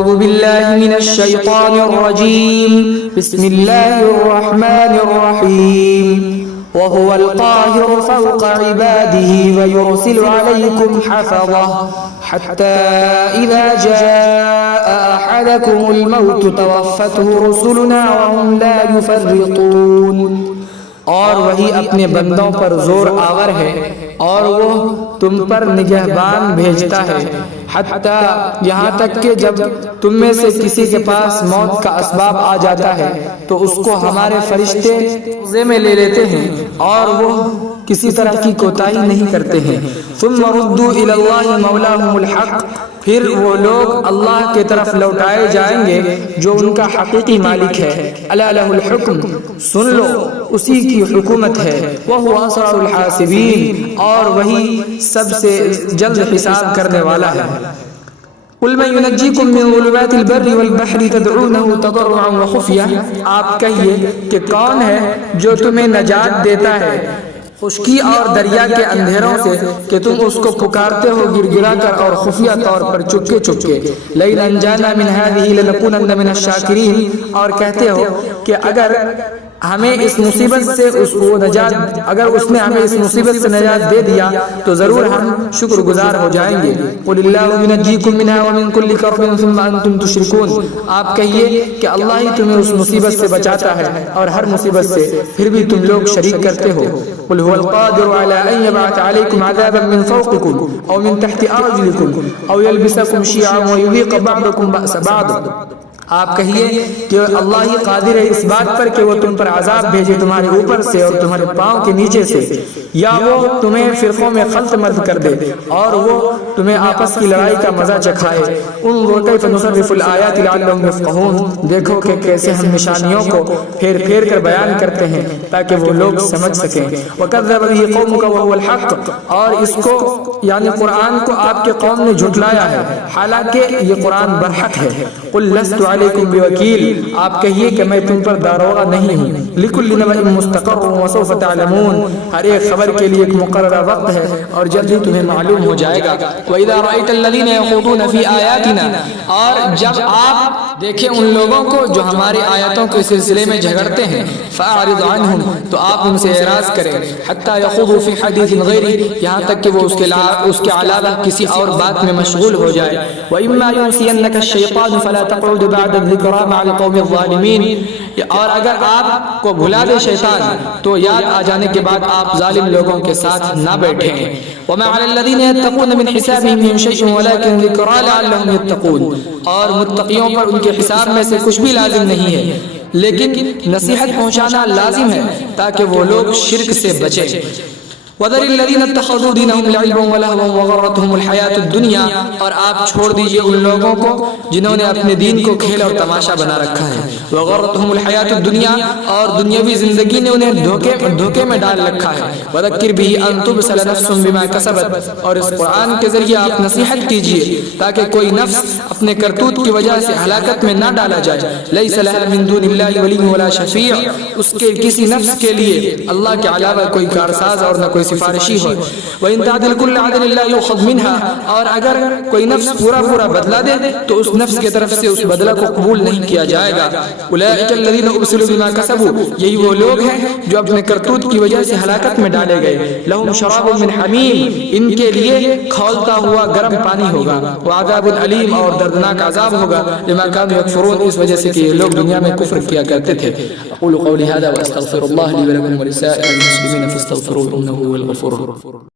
أعوذ بالله من الشيطان الرجيم بسم الله الرحمن الرحيم وهو القاهر فوق عباده ويرسل عليكم حفظة حتى إذا جاء أحدكم الموت توفته رسلنا وهم لا يفرطون. اور وہی اپنے بندوں پر زور آور ہے اور وہ تم پر نگہبان بھیجتا ہے حتیٰ یہاں تک کہ جب تم میں سے کسی کے پاس موت کا اسباب آ جاتا ہے تو اس کو ہمارے فرشتے قبضے میں لے لیتے ہیں اور وہ کسی طرح کی کوتاہی نہیں کرتے ہیں. ثم ردوا الی اللہ مولاہم الحق، پھر وہ لوگ اللہ کی طرف لوٹائے جائیں گے جو ان کا حقیقی مالک ہے. الا لہ الحکم، سن لو اسی کی حکومت ہے. وہو اسرع الحاسبین، اور وہی سب سے جلد حساب کرنے والا ہے. قل من ينجيكم من ظلمات البر والبحر تدعونه تضرعا وخفيا، آپ کہیے کہ کون ہے جو تمہیں نجات دیتا ہے خشکی اور دریا کے اندھیروں سے کہ تم اس کو پکارتے ہو گر گرا کر اور خفیہ طور پر چپکے چپکے. لئن انجانا من هذه لنكونن من الشاکرین، اور کہتے ہو کہ اگر ہمیں اس مصیبت سے اگر اس نے ہمیں اس مصیبت سے نجات دے دیا تو ضرور ہم شکر گزار ہو جائیں گے. قل اللہ ینجیکم منها ومن كل کرب ثم انتم تشركون، آپ کہیے کہ اللہ ہی تمہیں اس مصیبت سے بچاتا ہے اور ہر مصیبت سے پھر بھی تم لوگ شریک کرتے ہو. قل هو القادر على ان يبعث عليكم عذابا من فوقكم او من تحت ارجلكم او يلبسكم شيعا ويذيق بعضكم بأس بعض، آپ کہیے کہ اللہ ہی قادر ہے اس بات پر کہ وہ تم پر عذاب بھیجے تمہارے اوپر سے اور تمہارے پاؤں کے نیچے سے، یا وہ تمہیں فرقوں میں خلط مرد کر دے اور وہ تمہیں آپس کی لڑائی کا مزہ چکھائے. انظر کیف نصرف الآیات لعلهم يفقهون، دیکھو کہ کیسے ہم نشانیوں کو پھیر پھیر کر بیان کرتے ہیں تاکہ وہ لوگ سمجھ سکیں. وکذب به قومك وهو الحق، اور اس کو یعنی قرآن کو آپ کے قوم نے جھٹلایا ہے حالانکہ یہ قرآن برحق ہے. قل لست علیکم بوکیل، آپ کہیے کہ میں تم پر داروغہ نہیں ہوں. لکل نبأ مستقر وسوف تعلمون، ہر ایک خبر کے لیے ایک مقررہ وقت ہے اور جلد ہی تمہیں معلوم ہو جائے گا. وَإِذَا رَأَيْتَ الَّذِينَ يَخُوضُونَ فِي آيَاتِنَا، اور جب آپ دیکھیں ان لوگوں کو جو ہماری آیتوں کے سلسلے میں جھگڑتے ہیں، فَأَعْرِضْ عَنْهُمْ، تو آپ ان سے اعراض کریں. حَتَّى يَخُوضُوا فِي حَدِيثٍ غَيْرِهِ، یہاں تک کہ وہ اس کے علاوہ کسی اور بات میں مشغول ہو جائے. وَإِمَّا يُنْسِيَنَّكَ الشَّيْطَانُ فَلَا تَقْعُدْ بَعْدَ الذِّكْرَىٰ مَعَ الْقَوْمِ الظَّالِمِينَ، اور اگر آپ کو بھلا دے شیطان تو یاد آ جانے کے بعد آپ ظالم لوگوں کے ساتھ نہ بیٹھیں. وَمَا عَلَى الَّذِينَ يَتَّقُونَ مِنْ حِسَابِهِمْ مِنْ شَيْءٍ وَلَكِنْ ذِكْرَىٰ لَعَلَّهُمْ يَتَّقُونَ، اور متقیوں پر ان کے حساب میں سے کچھ بھی لازم نہیں ہے لیکن نصیحت پہنچانا لازم ہے تاکہ وہ لوگ شرک سے بچیں. وَذَرِ الَّذِينَ اتَّخَذُوا دِينَهُمْ لَعِبًا وَلَهْوًا وَغَرَّتْهُمُ الْحَيَاةُ الدُّنْيَا، اور آپ چھوڑ دیجئے ان لوگوں کو جنہوں نے اپنے دین کو کھیل اور تماشا بنا رکھا ہے. وَغَرَّتْهُمُ الْحَيَاةُ الدُّنْيَا، اور دنیاوی زندگی نے انہیں دھوکے میں ڈال رکھا ہے. وَذَكِّرْ بِهِ أَن تُبْسَلَ نَفْسٌ بِمَا كَسَبَتْ، اور اس قرآن کے ذریعے آپ نصیحت کیجئے تاکہ کوئی نفس اپنے کرتوت کی وجہ سے ہلاکت میں نہ ڈالا جائے. لَيْسَ لَهَا مِن دُونِ اللَّهِ وَلِيٌّ وَلَا شَفِيعٌ، اس کے کسی نفس کے لیے اللہ کے علاوہ کوئی کارساز اور نہ کوئی سفارشی ہو. وَإِن تَعْدِلْ كُلَّ عَدْلٍ لَا يُؤْخَذْ مِنْهَا، اور اگر کوئی نفس پورا بدلہ دے تو اس نفس کی طرف سے اس بدلہ کو قبول نہیں کیا جائے گا. أُولَٰئِكَ الَّذِينَ أُبْسِلُوا بِمَا كَسَبُوا، یہی وہ لوگ ہیں جو اپنے کرتوت کی وجہ سے ہلاکت میں ڈالے گئے. لَهُمْ شَرَابٌ مِّنْ حَمِيمٍ، ان کے لیے کھولتا ہوا گرم پانی ہوگا. وَعَذَابٌ أَلِيمٌ، اور دردناک عذاب ہوگا. بِمَا كَانُوا يَكْفُرُونَ، اس وجہ سے کہ یہ لوگ دنیا میں کفر کیا کرتے تھے. أقول قولي هذا وأستغفر الله لي ولكم ولسائر المسلمين فاستغفروه إنه هو الغفور الرحيم.